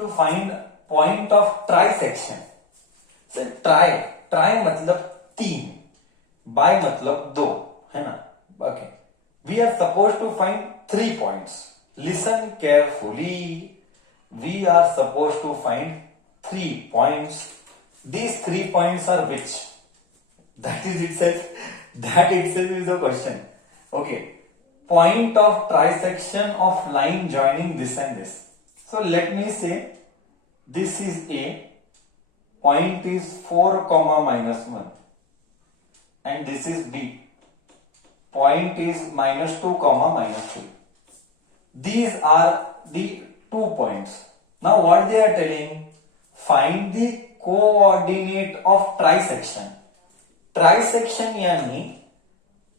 To find point of trisection. Sir try मतलब 3, bi मतलब 2, है ना। Okay, we are suppose to find 3 points. Listen carefully, we are suppose to find 3 points. These 3 points are which? That itself is a question. Okay. Point of trisection of line joining this and this. So let me say this is A, point is 4, -1, and this is B, point is -2, -3. These are the 2 points. Now what they are telling? Find the coordinate of trisection. Trisection यानी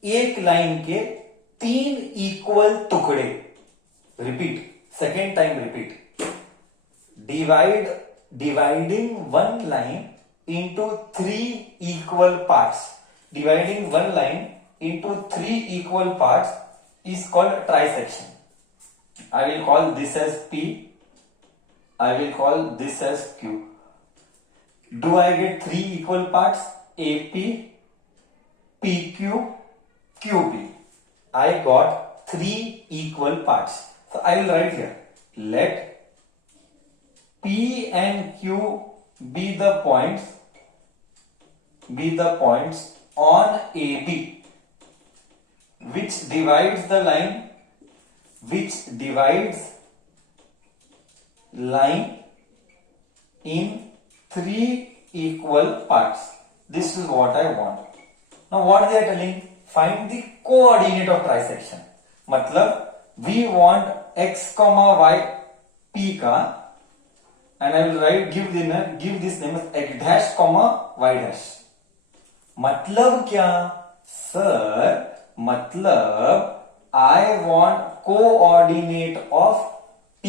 एक line के 3 equal टुकड़े। Repeat, second time repeat. Dividing one line into 3 equal parts. Dividing one line into 3 equal parts is called trisection. I will call this as P, I will call this as Q. Do I get 3 equal parts? AP, PQ, QP. I got 3 equal parts. So I will write here. Let P and Q be the points on AB, which divides the line in 3 equal parts. This is what I want. Now what they are telling? Find the coordinate of trisection. मतलब we want x, y, p का, and I will write give this name as x dash, y dash. मतलब क्या sir? मतलब I want coordinate of p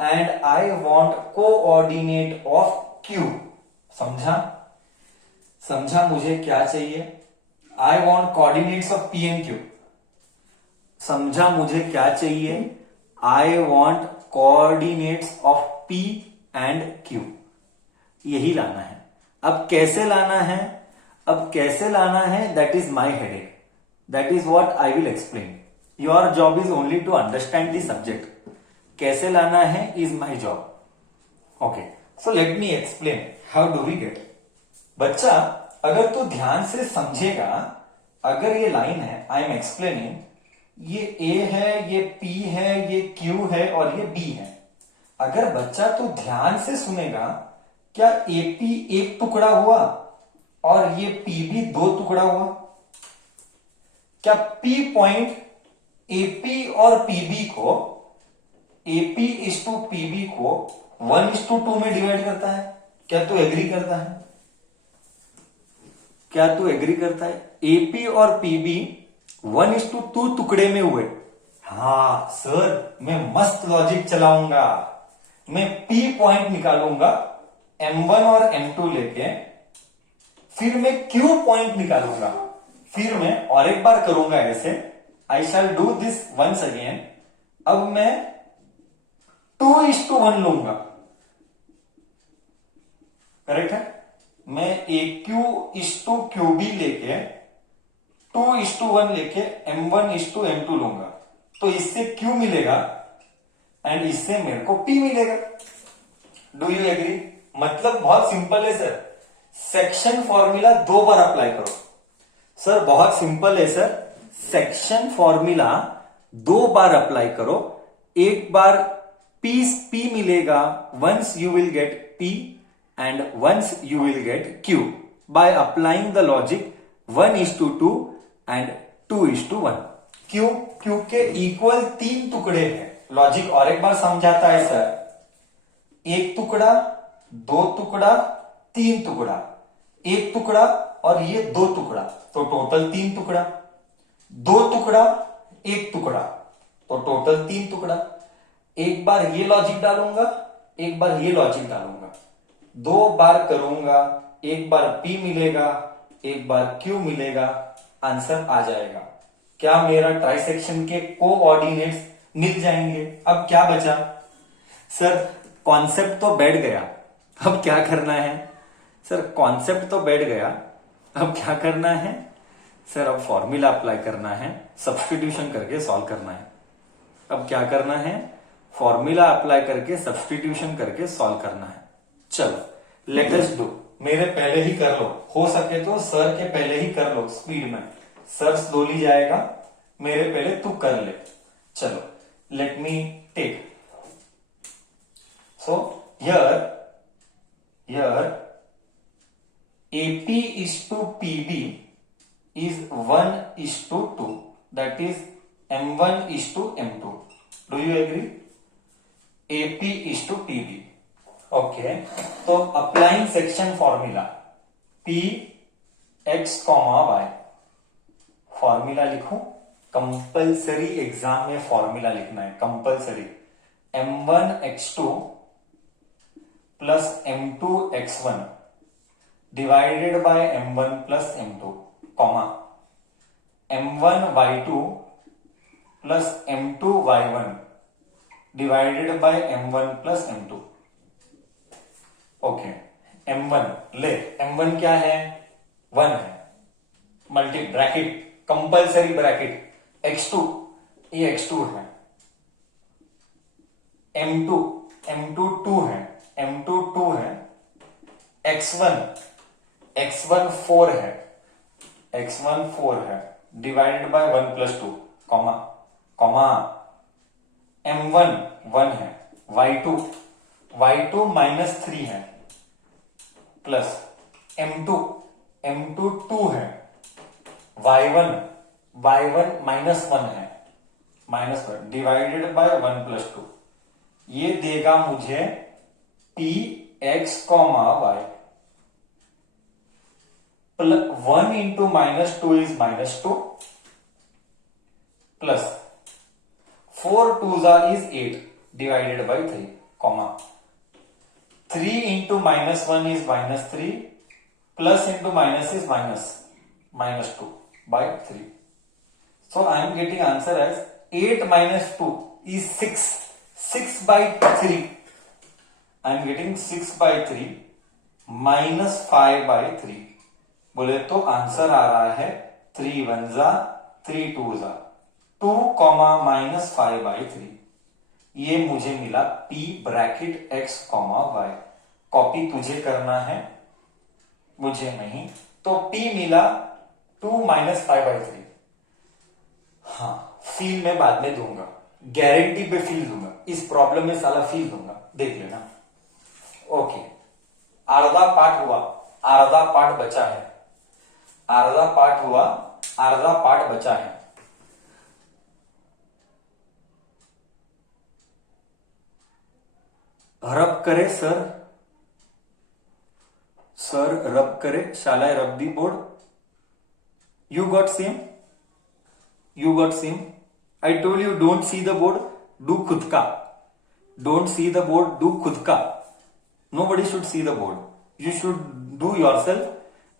and I want coordinate of Q. समझा मुझे क्या चाहिए? I want coordinates of P and Q. समझा मुझे क्या चाहिए? I want coordinates of P and Q. यही लाना है। अब कैसे लाना है? That is my headache. That is what I will explain. Your job is only to understand the subject. कैसे लाना है is my job. Okay, so let me explain how do we get. बच्चा, अगर तू ध्यान से समझेगा, अगर ये लाइन है, I am explaining, ये A है, ये P है, ये Q है और ये B है। अगर बच्चा तू ध्यान से सुनेगा, क्या AP एक टुकड़ा हुआ और ये PB 2 टुकड़ा हुआ? क्या P पॉइंट AP और PB को AP इस टू PB को 1:2 में डिवाइड करता है? क्या तू एग्री करता है? AP और PB 1:2 टुकड़े में हुए। हाँ सर, मैं मस्त लॉजिक चलाऊंगा। मैं P पॉइंट निकालूंगा M1 और M2 लेके, फिर मैं Q पॉइंट निकालूंगा, फिर मैं और एक बार करूंगा ऐसे। I shall do this once again. अब मैं 2:1 लूंगा, करेक्ट है? मैं AQ:QB लेके 2:1 लेके M1:M2 लूंगा, तो इससे Q मिलेगा एंड इससे मेरे को P मिलेगा। Do you agree? मतलब बहुत सिंपल है सर। सेक्शन फॉर्मूला 2 बार अप्लाई करो। सर बहुत सिंपल है सर, सेक्शन फॉर्मूला 2 बार अप्लाई करो। एक बार P मिलेगा, once you will get P and once you will get Q by applying the logic 1:2 and 2:1. Q के इक्वल 3 टुकड़े हैं। लॉजिक और एक बार समझाता है सर। 1 टुकड़ा, 2 टुकड़ा, 3 टुकड़ा, 1 टुकड़ा और ये 2 टुकड़ा, तो टोटल 3 टुकड़ा। 2 टुकड़ा, 1 टुकड़ा, तो टोटल 3 टुकड़ा। एक बार ये लॉजिक डालूंगा, एक बार ये लॉजिक डालूंगा, 2 बार करूंगा, एक बार P मिलेगा, एक बार Q मिलेगा, आंसर आ जाएगा। क्या मेरा ट्राइसेक्शन के कोऑर्डिनेट्स मिल जाएंगे? अब क्या बचा सर? कॉन्सेप्ट तो बैठ गया, अब क्या करना है सर? कॉन्सेप्ट तो बैठ गया, अब क्या करना है सर? अब फॉर्मूला अप्लाई करना है, सब्स्टिट्यूशन करके सॉल्व करना है। अब क्या करना है? फॉर्मूला अप्लाई करके सब्स्टिट्यूशन करके सॉल्व करना है। चलो लेट अस डू। मेरे पहले ही कर लो, हो सके तो सर के पहले ही कर लो स्पीड में। सर स्लोली जाएगा, मेरे पहले तू कर ले। चलो let me take. So here AP is to PB is 1:2. That is M1 is to M2. Do you agree? AP is to PB. Okay. तो applying section formula P x y. Formula लिखो, compulsory exam में formula लिखना है, compulsory. M1 x2 plus M2 x1 divided by M1 plus M2, comma M1 y2 plus M2 y1 divided by M1 plus M2। Okay, M1 ले, M1 क्या है? 1 है, multi bracket, compulsory bracket, x2 ये x2 है, M2 2 है, M2 2 है, x1 4 है, x1 4 है, divided by 1 plus 2, comma M1 1 है, y2 माइनस 3 है, प्लस M2 2 है, y1 माइनस 1 है, माइनस 1 डिवाइडेड बाय 1 प्लस 2। ये देगा मुझे p x y। 1 into minus 2 is minus 2, plus 4 2 is 8 divided by 3, comma 3 into minus 1 is minus 3, plus into minus is minus 2 by 3. So I am getting answer as 8 minus 2 is 6. 6 by 3. I am getting 6 by 3 minus 5 by 3. बोले तो answer आ रहा है 3 1 जा 3 2 जा 2 minus 5 by 3। ये मुझे मिला P bracket x y। Copy तुझे करना है, मुझे नहीं। तो P मिला 2 माइनस 5 by 3। हाँ, फील मैं बाद में दूंगा, गारंटी पे फील दूंगा, इस प्रॉब्लम में साला फील दूंगा, देख लेना। ओके, आधा पार्ट हुआ, आधा पार्ट बचा है, आधा पार्ट हुआ, आधा पार्ट बचा है। रब करे सर, रब करे, shall I rub the board? You got same? You got same? I told you don't see the board, do खुद का। Don't see the board, do खुद का। Nobody should see the board. You should do yourself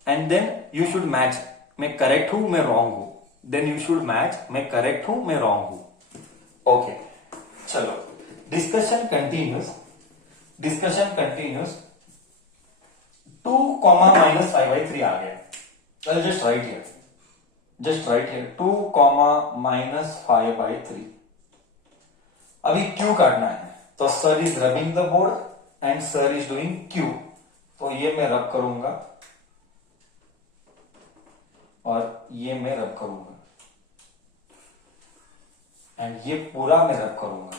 and then you should match। मैं correct हूं, मैं wrong हूं। Then you should match, मैं correct हूं, मैं wrong हूं। Okay, चलो discussion continues। Discussion continues। 2 minus 5 by 3 आ गया। I'll just write here। Just write here 2 minus 5 by 3। अभी Q काटना है, तो sir is rubbing the board and sir is doing Q। तो ये मैं रब करूंगा और ये मैं रब करूंगा एंड ये पूरा मैं रब करूंगा।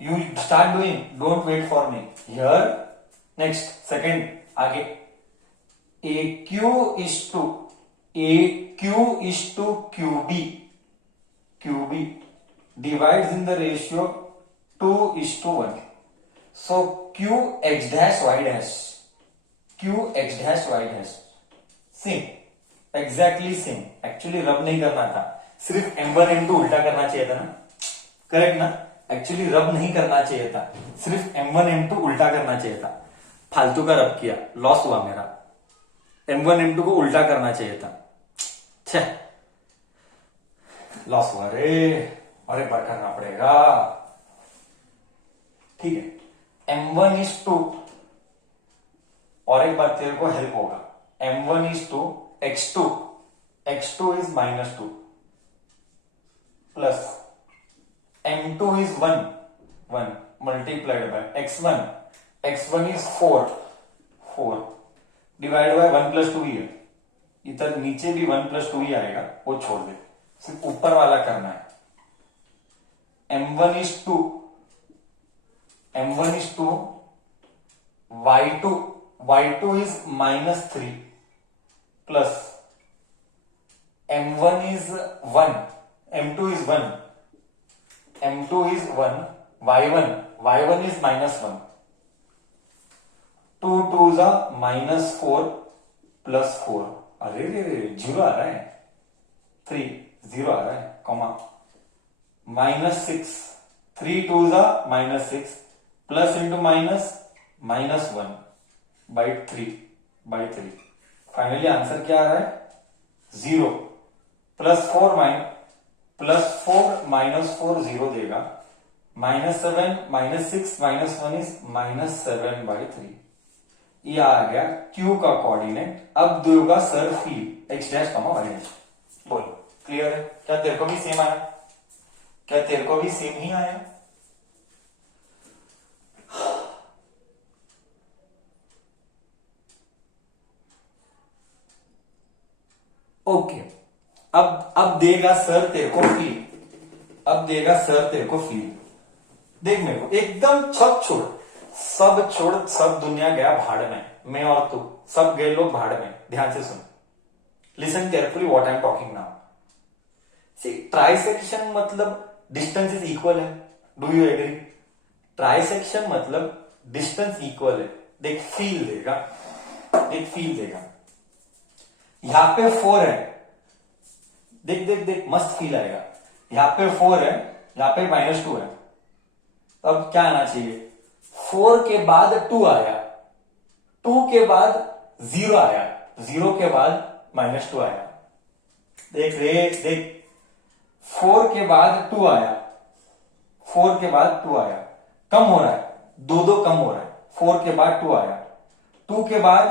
You start doing, don't wait for me here। next second आगे AQ is to QB divides in the ratio 2:1। so Q x dash y dash same, exactly same. Actually रब नहीं करना था, सिर्फ M1 M2 उल्टा करना चाहिए था ना, करेक्ट ना? एक्चुअली रब नहीं करना चाहिए था, सिर्फ M1 M2 उल्टा करना चाहिए था। फालतू का रब किया, लॉस हुआ मेरा। M1 M2 को उल्टा करना चाहिए था, छे लॉस हुआ रे। और एक बार करना पड़ेगा, ठीक है। m1 इज टू, और एक बार तेरे को हेल्प होगा, m1 is two x2, x2 is -2 plus m2 is 1 multiplied by x1, x1 is 4 divide by 1 + 2 ही है, इधर नीचे भी 1 + 2 ही आएगा, वो छोड़ दे, सिर्फ ऊपर वाला करना है। m1 is two y2 is -3 plus m1 is 1, m2 is 1, y1 is -1, 2 2 जा -4 प्लस 4, अरे रे 0 आ रहा है, 3 0 आ रहा है, कॉमा -6, 3 2 जा -6 plus into minus -1 by 3, finally answer क्या आ रहा है 0, +4 -4 0 देगा, -7 -6 -1 इज -7/3, ये आ गया Q का कोऑर्डिनेट। अब देगा सर फील्ड x डैश कमा y डैश, बोल क्लियर है? क्या तेरे को भी सेम आया? क्या तेरे को भी सेम ही आया? ओके, अब देगा सर तेरे को फील्ड, देख मेरे को एकदम सब छोड़, सब दुनिया गया भाड़ में, मैं और तू सब गए लोग भाड़ में। ध्यान से सुन, listen carefully what I am talking now. See, trisection मतलब डिस्टेंस इज इक्वल है, डू यू एग्री? ट्राइसेक्शन मतलब डिस्टेंस इक्वल है। देख फील देगा, यहां पे 4 है, देख मस्त फील आएगा। यहां पे 4 है, यहां पे -2 है, अब क्या आना चाहिए? 4 के बाद 2 आया, 2 के बाद 0 आया, 0 के बाद -2 आया। देख 4 के बाद 2 आया, 4 के बाद 2 आया, कम हो रहा है, 2 कम हो रहा है। 4 के बाद 2 आया, 2 के बाद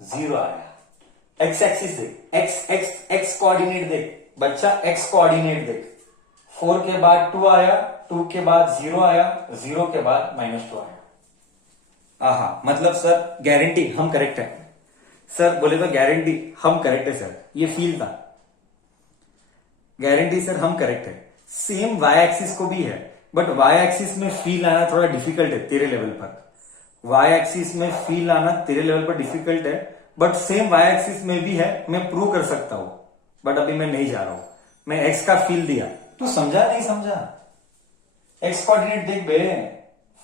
0 आया। एक्स एक्सिस देख, एक्स कोऑर्डिनेट देख बच्चा, एक्स कोऑर्डिनेट देख। 4 के बाद 2 आया, 2 के बाद 0 आया, 0 के बाद -2 आया। आहा, मतलब सर गारंटी हम करेक्ट है सर, बोले तो गारंटी हम करेक्ट है सर, ये फील था, गारंटी सर हम करेक्ट है। सेम वाई एक्सिस को भी है, बट वाई एक्सिस में फील आना थोड़ा डिफिकल्ट है तेरे लेवल पर, वाई एक्सिस में फील आना तेरे लेवल पर डिफिकल्ट है, बट सेम वाई एक्सिस में भी है, मैं प्रूव कर सकता हूं, बट अभी मैं नहीं जा रहा हूं। मैं एक्स का फील दिया, तू समझा नहीं समझा? एक्स कोऑर्डिनेट देख बे,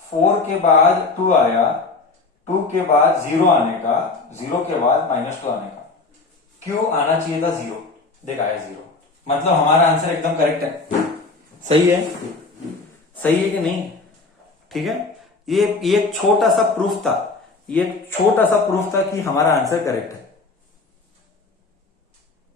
4 के बाद 2 आया, 2 के बाद 0 आने का, 0 के बाद -2 आने का, क्यों आना चाहिए था 0, देख आया 0, मतलब हमारा आंसर एकदम करेक्ट है। सही है कि नहीं? ठीक है, ये एक छोटा सा प्रूफ था, कि हमारा आंसर करेक्ट है।